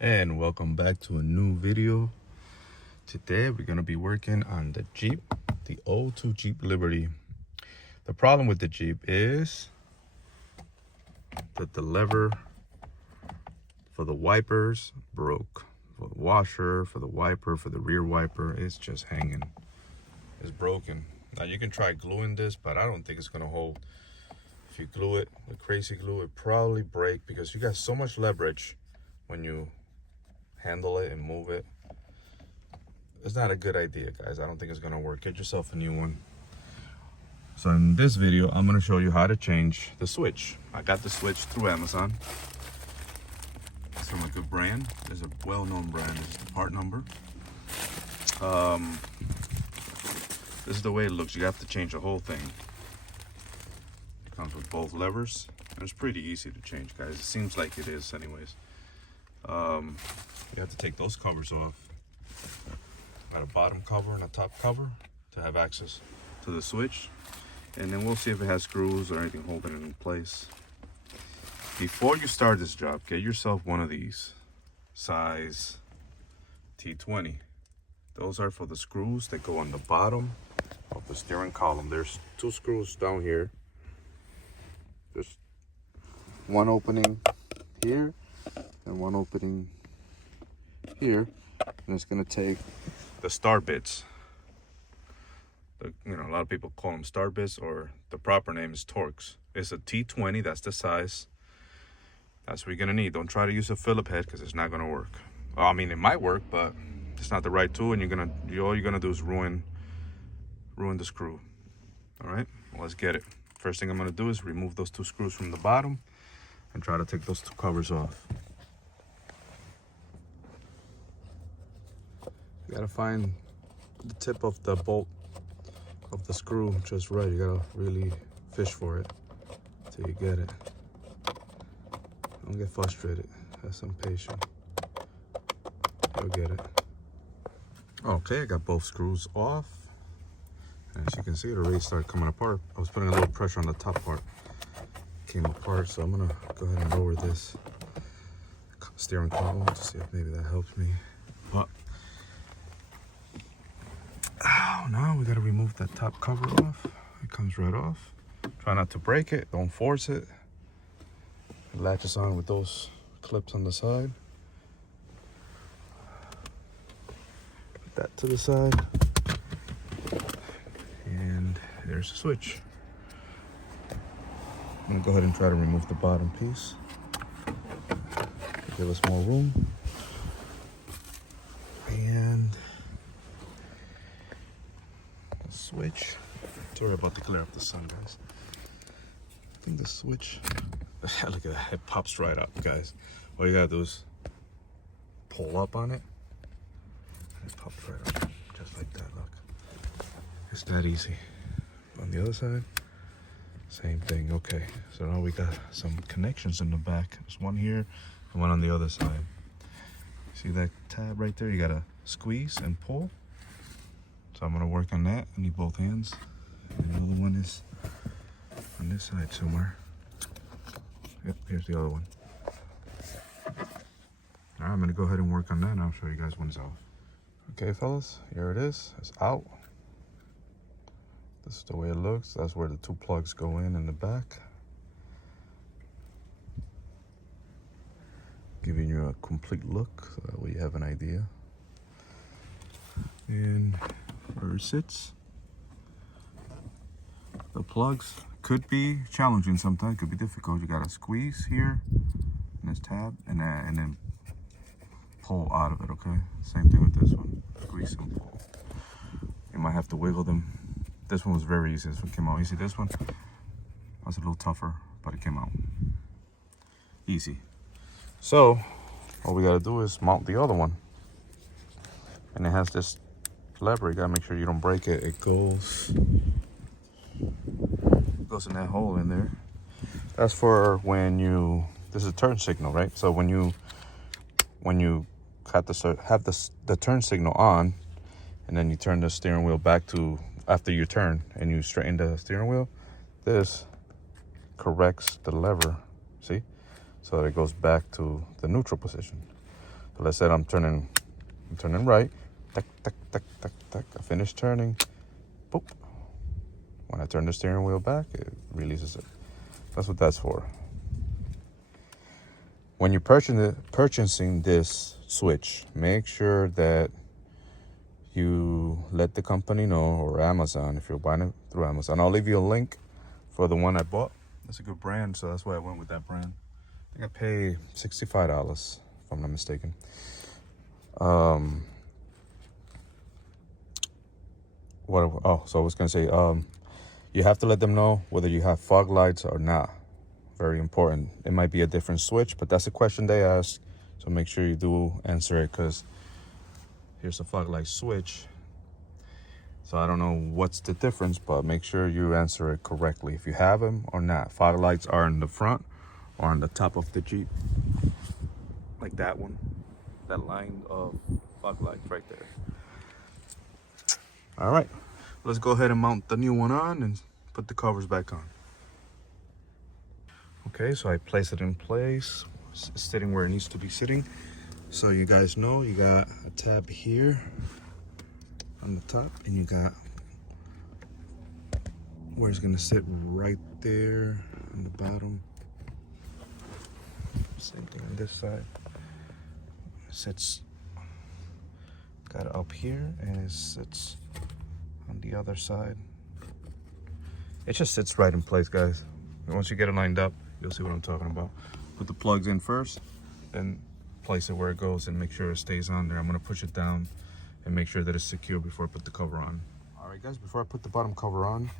And welcome back to a new video. Today we're going to be working on the Jeep, the 02 Jeep Liberty. The problem with the Jeep is that the lever for the wipers broke. For the washer, for the wiper, for the rear wiper, it's just hanging. It's broken. Now you can try gluing this, but I don't think it's going to hold. If you glue it with crazy glue, it probably break because you got so much leverage when you handle it and move it. It's not a good idea, guys. I don't think it's gonna work. Get yourself a new one. So in this video, I'm gonna show you how to change the switch. I got the switch through Amazon. It's from a good brand. There's a well-known brand. This is the part number. This is the way it looks. You have to change the whole thing. It comes with both levers. And it's pretty easy to change, guys. It seems like it is anyways. You have to take those covers off. Got a bottom cover and a top cover to have access to the switch. And then we'll see if it has screws or anything holding it in place. Before you start this job, get yourself one of these, size T20. Those are for the screws that go on the bottom of the steering column. There's two screws down here. There's one opening here and one opening here, and it's gonna take the star bits. A lot of people call them star bits, or the proper name is Torx. It's a T20. That's the size. That's what you're gonna need. Don't try to use a Phillip head because it's not gonna work. Well, I mean, it might work, but it's not the right tool, and all you're gonna do is ruin the screw. All right, well, let's get it. First thing I'm gonna do is remove those two screws from the bottom and try to take those two covers off. You gotta find the tip of the bolt of the screw just right. You gotta really fish for it till you get it. Don't get frustrated. Have some patience. You'll get it. Okay, I got both screws off. And as you can see, it already started coming apart. I was putting a little pressure on the top part. It came apart, so I'm gonna go ahead and lower this steering column to see if maybe that helps me. But now we gotta remove that top cover off. It comes right off. Try not to break it, don't force it. It latches on with those clips on the side. Put that to the side. And there's the switch. I'm gonna go ahead and try to remove the bottom piece. Give us more room. And switch. Sorry about the glare of the sun, guys. I think the switch, look at that, it pops right up, guys. All you gotta do is pull up on it, and it pops right up, just like that, look. It's that easy. On the other side, same thing. Okay, so now we got some connections in the back. There's one here and one on the other side. See that tab right there? You gotta squeeze and pull. So I'm gonna work on that. I need both hands. And the other one is on this side somewhere. Yep, here's the other one. All right, I'm gonna go ahead and work on that, and I'll show you guys when it's off. Okay, fellas, here it is. It's out. This is the way it looks. That's where the two plugs go in the back. Giving you a complete look, so that way you have an idea. And where it sits. The plugs could be challenging sometimes, could be difficult. You gotta squeeze here in this tab and then pull out of it, okay? Same thing with this one. Squeeze and pull. You might have to wiggle them. This one was very easy. This one came out easy. This one was a little tougher, but it came out easy. So all we gotta do is mount the other one. And it has this lever. You gotta make sure you don't break it. It goes in that hole in there. That's for when this is a turn signal, right? So when you have the turn signal on, and then you turn the steering wheel back to after you turn and you straighten the steering wheel, this corrects the lever, see? So that it goes back to the neutral position. But let's say I'm turning right. Tuck, tuck, tuck, tuck, tuck. I finish turning. Boop. When I turn the steering wheel back, it releases it. That's what that's for. When you're purchasing this switch, make sure that you let the company know, or Amazon, if you're buying it through Amazon. I'll leave you a link for the one I bought. That's a good brand, so that's why I went with that brand. I think I paid $65, if I'm not mistaken. So I was gonna say, you have to let them know whether you have fog lights or not. Very important. It might be a different switch, but that's a question they ask, so make sure you do answer it, because here's a fog light switch. So I don't know what's the difference, but make sure you answer it correctly if you have them or not. Fog lights are in the front or on the top of the Jeep, like that one. That line of fog lights right there. All right, let's go ahead and mount the new one on and put the covers back on. Okay, so I place it in place, sitting where it needs to be sitting. So you guys know you got a tab here on the top, and you got where it's gonna sit right there on the bottom. Same thing on this side. It sits, got it up here, and it sits on the other side. It just sits right in place, guys. And once you get it lined up, you'll see what I'm talking about. Put the plugs in first, then place it where it goes and make sure it stays on there. I'm gonna push it down and make sure that it's secure before I put the cover on. All right, guys, before I put the bottom cover on,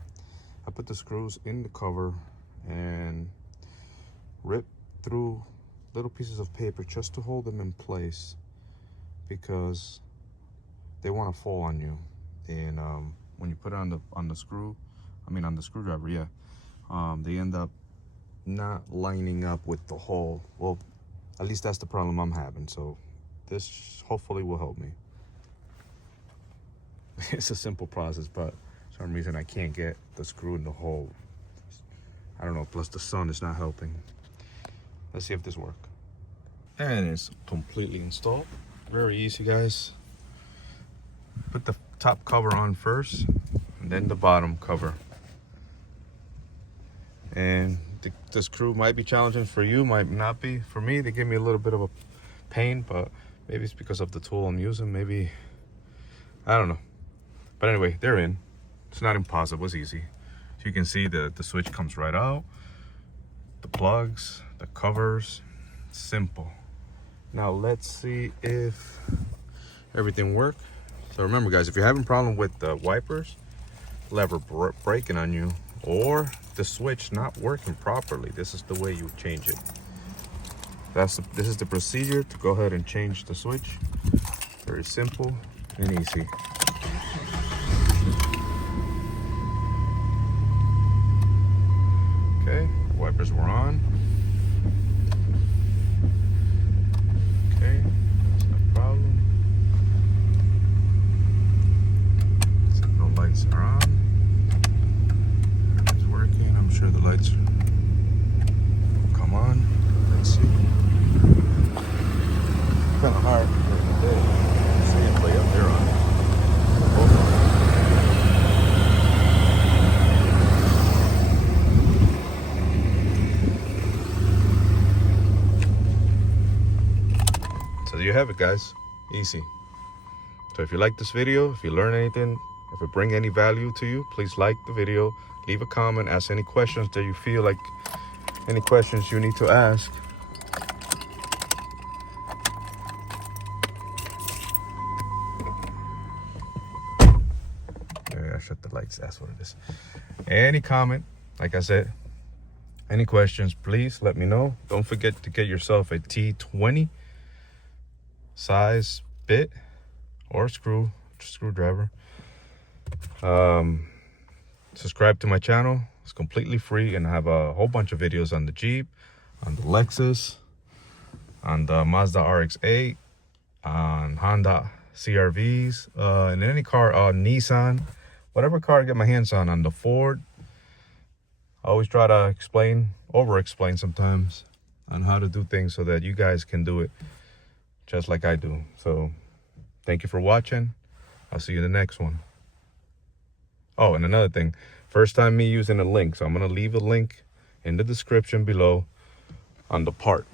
I put the screws in the cover and rip through little pieces of paper just to hold them in place, because they want to fall on you. And when you put it on the screwdriver, yeah, they end up not lining up with the hole. Well, at least that's the problem I'm having. So this hopefully will help me. It's a simple process, but for some reason I can't get the screw in the hole. I don't know, plus the sun is not helping. Let's see if this works. And it's completely installed. Very easy, guys. Put the top cover on first, and then the bottom cover. And the screw might be challenging for you, might not be. For me, they give me a little bit of a pain, but maybe it's because of the tool I'm using. Maybe, I don't know. But anyway, they're in. It's not impossible, it's easy. So you can see the switch comes right out. The plugs, the covers, simple. Now let's see if everything works. So remember, guys, if you're having a problem with the wipers, lever breaking on you, or the switch not working properly, this is the way you change it. This is the procedure to go ahead and change the switch. Very simple and easy. Okay, wipers were on. Okay, that's no problem. Signal lights are on. Everything's working. I'm sure the lights will come on. Let's see. Kind of hard during the day. See it play up there on. So there you have it, guys. Easy. So if you like this video, if you learn anything, if it bring any value to you, please like the video, leave a comment, ask any questions that you feel like, any questions you need to ask. I shut the lights, that's what it is. Any comment, like I said, any questions, please let me know. Don't forget to get yourself a T20 size bit or screwdriver. Subscribe to my channel. It's completely free, and I have a whole bunch of videos on the Jeep, on the Lexus, on the Mazda RX-8, on Honda CR-Vs, and any car, Nissan, whatever car I get my hands on the Ford. I always try to over explain sometimes on how to do things so that you guys can do it just like I do. So thank you for watching. I'll see you in the next one. Oh, and another thing, first time me using a link, so I'm gonna leave a link in the description below on the part.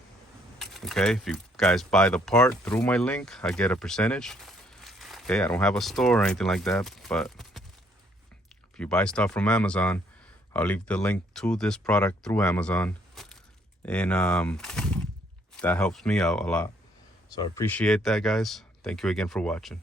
Okay, if you guys buy the part through my link, I get a percentage. Okay, I don't have a store or anything like that, but if you buy stuff from Amazon, I'll leave the link to this product through Amazon, and that helps me out a lot. So I appreciate that, guys. Thank you again for watching.